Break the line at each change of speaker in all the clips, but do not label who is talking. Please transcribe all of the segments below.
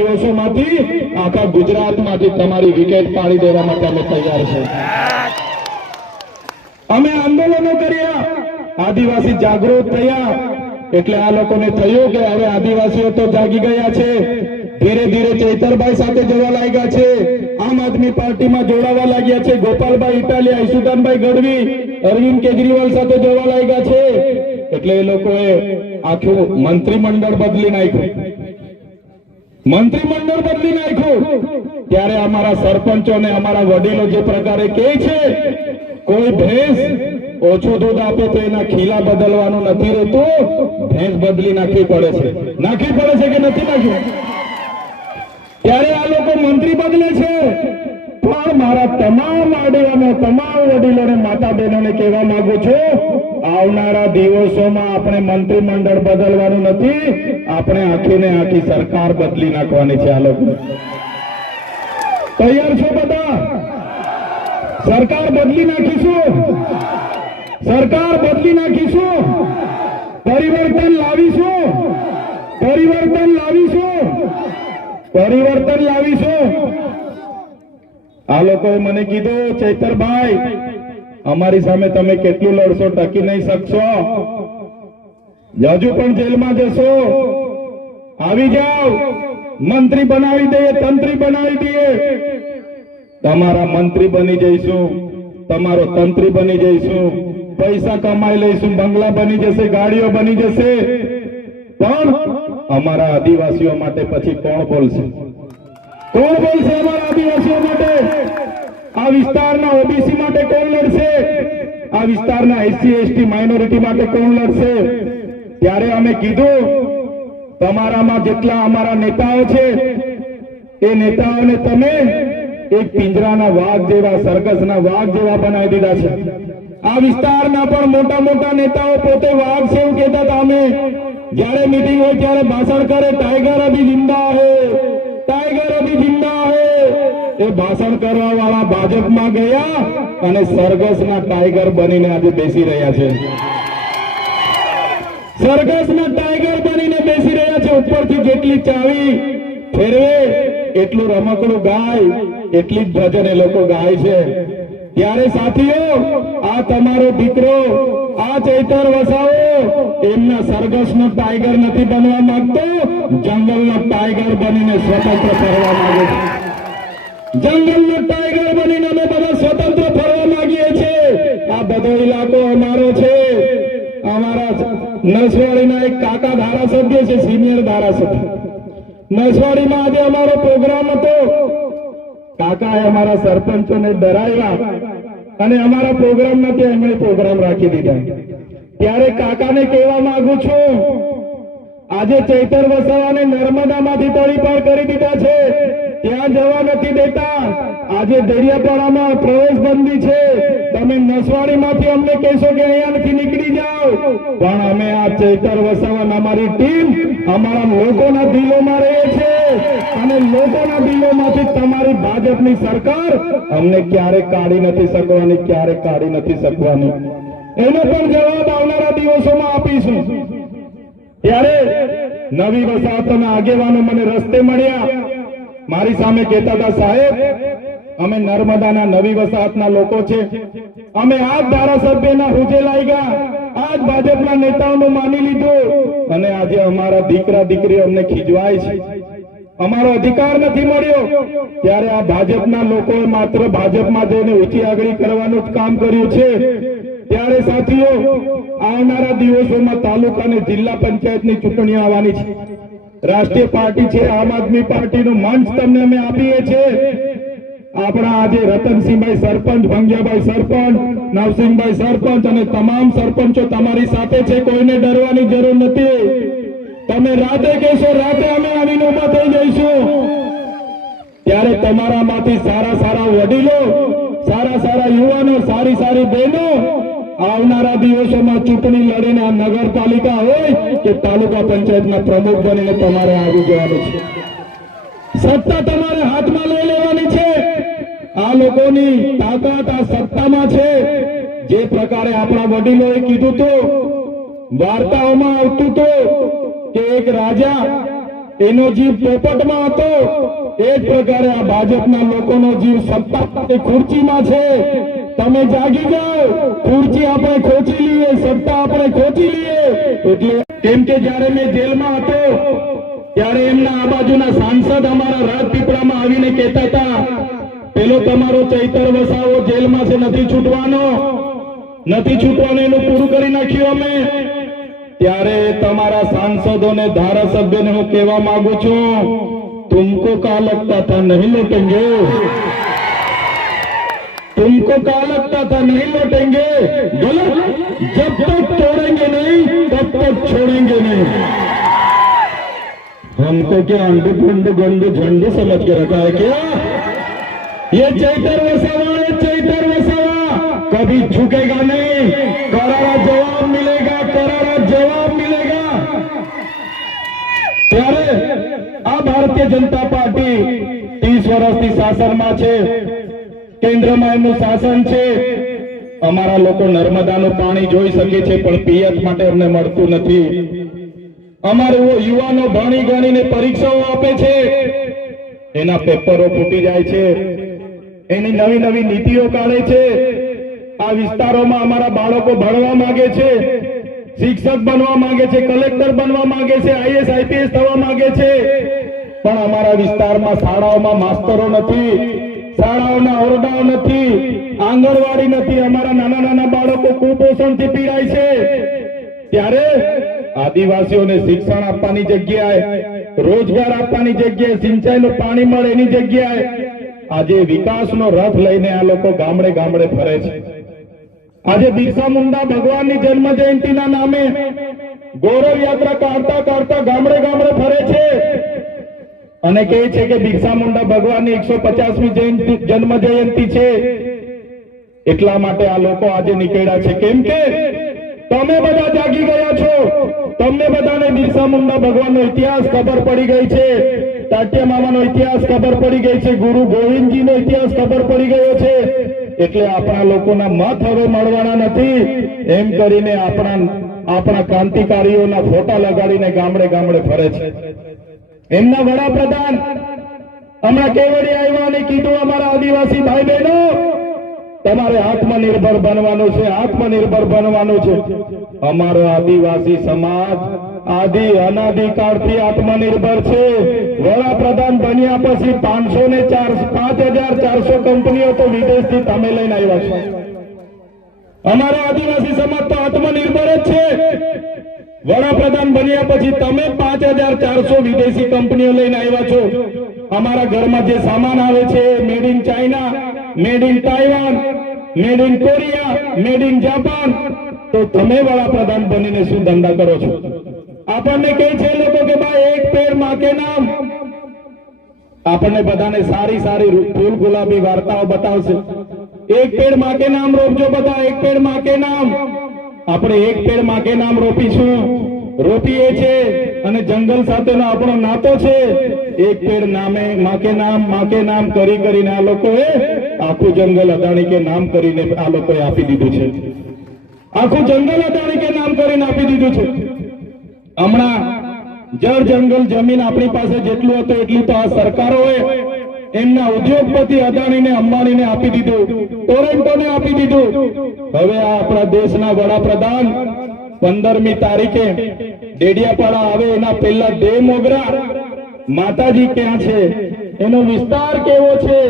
દિવસોમાંથી આખા ગુજરાતમાંથી તમારી વિકેટ પાડી દેવા માટે અમે તૈયાર છે. અમે આંદોલનો કર્યા. આદિવાસી જાગૃત થયા. એટલે આ લોકોને થયું કે હવે આદિવાસીઓ તો જાગી ગયા છે. ધીરે ધીરે ચૈતરભાઈ સાથે જવા લાગ્યા છે. આમ આદમી પાર્ટીમાં જોડાવા લાગ્યા છે. ગોપાલભાઈ ઇટાલિયા ઈશુદાનભાઈ ગઢવી, અરવિંદ કેજરીવાલ સાથે જોવા લાગ્યા છે. એટલે એ લોકોએ આખું મંત્રીમંડળ બદલી નાખ્યું. મંત્રીમંડળ બદલી નાખ્યું. ત્યારે અમારા સરપંચો ને અમારા વડીલો જે પ્રકારે કહે છે, કોઈ ભેંસ ઓછું દૂધ આપે તો એના ખીલા બદલવાનું નથી રહેતું. ભેંસ બદલી નાખવી પડે છે. નાખવી પડે છે કે નથી નાખ્યું ત્યારે આ લોકો મંત્રી બદલે છે. પણ મારા તમામ આગેવાનો તમામ વડીલોને માતા બહેનોને કહેવા માંગુ છું, આવનારા દિવસોમાં આપણે મંત્રીમંડળ બદલવાનું નથી, આપણે આખી આખી સરકાર બદલી નાખવાની છે, આ લોકો. તૈયાર છો બધા? સરકાર બદલી નાખીશું? સરકાર બદલી નાખીશું? પરિવર્તન લાવીશું? પરિવર્તન લાવીશું? પરિવર્તન લાવીશું? આ લોકોએ મને કીધું, ચૈતરભાઈ, અમારી સામે તમે કેટલું લડશો, ટકી નહીં શકશો. હજુ પણ જેલમાં જશો. આવી જાઓ. મંત્રી બનાવી દઈએ, તંત્રી બનાવી દઈએ. તમારા મંત્રી બની જઈશું. તમારો તંત્રી બની જઈશું. પૈસા કમાઈ લઈશું. બંગલા બની જશે, ગાડીઓ બની જશે. પણ અમારા આદિવાસીઓ માટે પછી કોણ બોલશે? કોણ બોલશે આ વિસ્તારના ઓબીસી માટે કોણ લડશે? માટે કોણ લડશે? ત્યારે અમે કીધું, તમારામાં જેટલા અમારા નેતાઓ છે, એ નેતાઓને તમે એક પિંજરાના વાઘ જેવા, સરઘસના વાઘ જેવા બનાવી દીધા છે. આ વિસ્તારના પણ મોટા મોટા નેતાઓ પોતે વાઘ છે કહેતા હતા જ્યારે મીટિંગ હોય ત્યારે ભાષણ કરે ટાઈગર અભી જિંદા હે. એ ભાષણ કરવા વાળા ભાજપમાં ગયા અને સરઘસના ટાઈગર બનીને આજે બેસી રહ્યા છે. સરઘસના ટાઈગર બનીને બેસી રહ્યા છે. ઉપરથી જેટલી ચાવી ફેરવે, એટલું રમકડું ગાય, એટલી જ ભજન એ લોકો ગાય છે. ત્યારે સાથીઓ, આ તમારો દીકરો, આ ચૈતર વસાવો, એમના સરઘસનો ટાઈગર નથી બનવા માંગતો, જંગલનો ટાઈગર બનીને સ્વતંત્ર કરવા માંગે છે. જંગલનો કાકા ધારાસભ્ય છે અમારા સરપંચોને ડરાવ્યા અને અમારા પ્રોગ્રામ નથી એમણે પ્રોગ્રામ રાખી દીધા. ત્યારે કાકાને કહેવા માંગુ છું, આજે ચૈતર વસાવાને નર્મદામાંથી તળી પાર કરી દીધા છે. ત્યાં જવા નથી દેતા. આજે દરિયાપાડામાં પ્રવેશ બંધી છે. તમે નસવાડીમાંથી અમને કહેશો કે અહીંયાથી નીકળી જાઓ. પણ અમે આ ચૈતર વસાવા અમારી ટીમ અમારા લોકોના દિલોમાં રહે છે. અને લોકોના દિલોમાંથી તમારી ભાજપની સરકાર અમને ક્યારે કાઢી નથી શકવાની, ક્યારે કાઢી નથી શકવાની? એનો પણ જવાબ આવનારા દિવસોમાં આપીશું. ત્યારે નવી વસાહતોના આગેવાનો મને રસ્તે મળ્યા. મારી સામે કહેતા હતા, સાહેબ, અમે નર્મદાના નવી વસાહતના લોકો છે. અમે આ ધારાસભ્યના હુજે લાગ્યા આ ભાજપના નેતાઓનું માની લીધું. અને આજે અમારા દીકરા દીકરી અમને ખીજવાય છે. અમારો અધિકાર નથી મળ્યો. ત્યારે આ ભાજપના લોકોએ માત્ર ભાજપમાં જઈને ઊંચી આગળી કરવાનું જ કામ કર્યું છે. ત્યારે સાથીઓ, આવનારા દિવસોમાં તાલુકા અને જિલ્લા પંચાયતની ચૂંટણી આવવાની છે. રાષ્ટ્રીય પાર્ટી છે, આમ આદમી પાર્ટીનું મંચ તમને અમે આપીએ છીએ. આપણા આજે રતનસિંહભાઈ સરપંચ, ભંગિયાભાઈ સરપંચ, નવસિંહભાઈ સરપંચ અને તમામ સરપંચો તમારી સાથે છે, કોઈને ડરવાની જરૂર નથી. તમે રાતે કહેશો, રાતે અમે આવીને ઊભા થઈ જઈશું. ત્યારે તમારામાંથી સારા સારા વડીલો, સારા સારા યુવાનો, સારી સારી બહેનો આવનારા દિવસોમાં ચૂંટણી લડીને આ નગરપાલિકા હોય કે તાલુકા પંચાયતના પ્રમુખ બનીને તમારે આવી જવાનું છે. સત્તા તમારે હાથમાં લઈ લેવાની છે. આ લોકોની તાકાત આ સત્તામાં છે. જે પ્રકારે આપણા વડીલોએ કીધું હતું વાર્તાઓમાં આવતું હતું કે એક રાજા એનો જીવ પોપટમાં હતો, એ જ પ્રકારે આ ભાજપના લોકોનો જીવ સત્તા ખુરચીમાં છે. તમે જાગી જાઓ. ખુરશી આપણે ખોચી લઈએ, સત્તા આપણે ખોચી લઈએ. એટલે કેમ કે જયારે મેં જેલમાં હતો, ત્યારે એમના આ બાજુના સાંસદ અમારા રાજપીપળામાં આવીને કહેતા હતા, પેલો તમારો ચૈતર વસાવો જેલમાં છે, નથી છૂટવાનો. નથી છૂટવાનું, એનું પૂરું કરી નાખ્યું અમે. ત્યારે તમારા સાંસદો ને સાંસદોને ધારાસભ્યને હું કહેવા માંગુ છું, તુમકો કા લગતા થા નહીં લટેંગે. तुमको क्या लगता था नहीं लौटेंगे गलत जब तक तोड़ेंगे नहीं तब तक छोड़ेंगे नहीं हमको क्या अंडे पुंड गंड झंडे समझ के रखा है क्या ये चैतर वसावा ये चैतर वसावा कभी झुकेगा नहीं करारा जवाब मिलेगा करारा जवाब मिलेगा ત્યારે આ ભારતીય જનતા પાર્ટી ત્રીસ વર્ષથી શાસનમાં છે કેન્દ્રમાં શાસન છે. અમારા લોકો નર્મદાનું પાણી જોઈ શકે છે, પણ પિયત માટે અમને મળતું નથી. અમારે યુવાનો ભણી ગણીને પરીક્ષાઓ આપે છે. એના પેપરો ફૂટી જાય છે. એની નવી નવી નીતિઓ કાઢે છે. આ વિસ્તારોમાં અમારા બાળકો ભણવા માંગે છે. શિક્ષક બનવા માંગે છે, કલેક્ટર બનવા માંગે છે, આઈએસ, આઈપીએસ થવા માંગે છે. પણ અમારા વિસ્તારમાં શાળાઓમાં માસ્તરો નથી. શાળાઓના ઓરડાઓ નથી, આંગણવાડી નથી. અમારા નાના નાના બાળકો કુપોષણથી પીડાય છે. ત્યારે આદિવાસીઓને શિક્ષણ આપવાની જગ્યાએ, રોજગાર આપવાની જગ્યાએ, સિંચાઈનું પાણી મળે એની જગ્યાએ આજે વિકાસનો રથ લઈને આ લોકો ગામડે ગામડે ફરે છે. આજે બિરસા મુંડા ભગવાનની જન્મ જયંતિના નામે ગૌરવ યાત્રા કાઢતા કાઢતા ગામડે ગામડે ફરે છે. અને કહે છે કે બિરસા મુંડા ભગવાનની એકસો પચાસમી જયંતિ જન્મ જયંતિ છે. એટલા માટે આ લોકો આજે નીકળ્યા છે. કેમ કે તમે બધા જાગી ગયા છો. તમને બધાને બિરસા મુંડા ભગવાનનો ઇતિહાસ ખબર પડી ગઈ છે. તાટ્યા મામાનો ઇતિહાસ ખબર પડી ગઈ છે. ગુરુ ગોવિંદજીનો ઇતિહાસ ખબર પડી ગયો છે. એટલે આપણા લોકોના મત હવે મળવાના નથી. એમ કરીને આપણા આપણા ક્રાંતિકારીઓના ફોટા લગાડીને ગામડે ગામડે ફરે છે. એમના વડાપ્રધાન, હમણાં કેવડી આવ્યા અને કીધું, અમારા આદિવાસી ભાઈ બહેનો તમારે આત્મનિર્ભર બનવાનું છે, આત્મનિર્ભર બનવાનું છે. અમારો આદિવાસી સમાજ આદિ અનાધિકારથી આત્મનિર્ભર છે. વડાપ્રધાન બન્યા પછી પાંચસો ને ચાર પાંચ હજાર ચારસો કંપનીઓ તો વિદેશથી તમે લઈને આવ્યા છો. અમારો આદિવાસી સમાજ તો આત્મનિર્ભર જ છે. વડાપ્રધાન બન્યા પછી તમે પાંચ હજાર ચારસો વિદેશી કંપનીઓ લઈને આવ્યા છો. અમારા ઘરમાં જે સામાન આવે છે made in China made in Taiwan made in Korea made in Japan તો તમે વડાપ્રધાન બનીને શું ધંધા કરો છો? આપણને કહે છે લોકો કે ભાઈ, એક પેડમાં કે નામ. આપણને બધાને સારી સારી ફૂલ ગુલાબી વાર્તાઓ બતાવશે. એક પેડમાં નામ રોપજો બધા, એક પેડમાં નામ. આપણે એક પેડમાં નામ રોપીશું. રોપીએ છે અને જંગલ સાથેનો આપણો નાતો છે. એક પેડ નામે માકે નામ માકે નામ કરી કરીને આ લોકોએ આખું જંગલ અદાણી કે નામ કરીને આ લોકોએ આપી દીધું છે. આખું જંગલ અદાણી કે નામ કરીને આપી દીધું છે. હમણાં જળ જંગલ જમીન આપણી પાસે જેટલું હતું એટલું તો આ સરકારોએ એમના ઉદ્યોગપતિ અદાણીને અંબાણીને આપી દીધું, ટોરેન્ટોને આપી દીધું. હવે આપણા દેશના વડાપ્રધાન પંદરમી તારીખે ડેડિયાપાડા આવે, એના પહેલા બે મોગરા. માતાજી ક્યાં છે? એનો વિસ્તાર કેવો છે?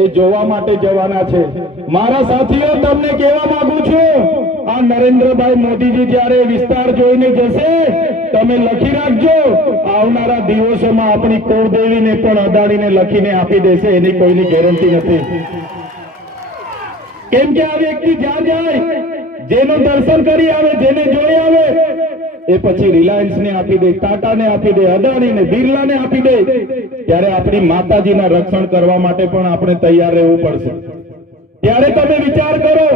એ જોવા માટે જવાના છે. મારા સાથીઓ, તમને કહેવા માંગુ છું, આ નરેન્દ્રભાઈ મોદીજી જ્યારે વિસ્તાર જોઈને જશે, તમે લખી રાખજો. આવનારા દિવસોમાં આપણી કુળદેવીને પણ અદાણીને લખીને આપી દેશે, એની કોઈની ગેરંટી નથી. કેમ કે આ વ્યક્તિ જ્યાં જાય, જેનું દર્શન કરી આવે, જેને જોઈ આવે, એ પછી રિલાયન્સ ને આપી દે ટાટા ને આપી દે અદાણી ને બિરલા ને આપી દે. ત્યારે આપણી માતાજીના રક્ષણ કરવા માટે પણ આપણે તૈયાર રહેવું પડશે. ત્યારે તમે વિચાર કરો,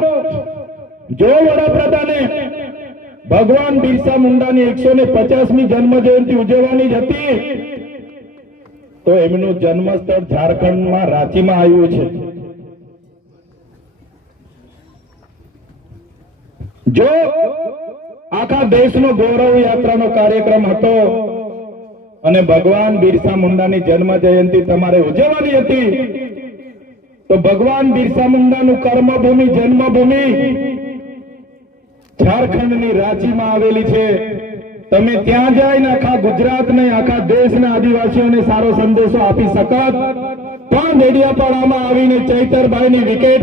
જો વડાપ્રધાને ભગવાન બિરસા મુંડાની એકસો ને પચાસમી જન્મ જયંતિ ઉજવવાની જ હતી. તો એમનું જન્મ સ્થળ ઝારખંડમાં રાંચીમાં આવ્યું છે. જો આખા દેશનો ગૌરવ યાત્રાનો કાર્યક્રમ હતો અને ભગવાન બિરસા મુંડાની જન્મ જયંતિ તમારે ઉજવવાની હતી, તો ભગવાન બિરસા મુંડાનું કર્મભૂમિ જન્મભૂમિ ઝારખંડની રાંચીમાં આવેલી છે. તમે ત્યાં જઈને આખા ગુજરાતને, આખા દેશના આદિવાસીઓને સારો સંદેશો આપી શકત. પણ ડેડિયાપાડામાં આવીને ચૈતરભાઈની વિકેટ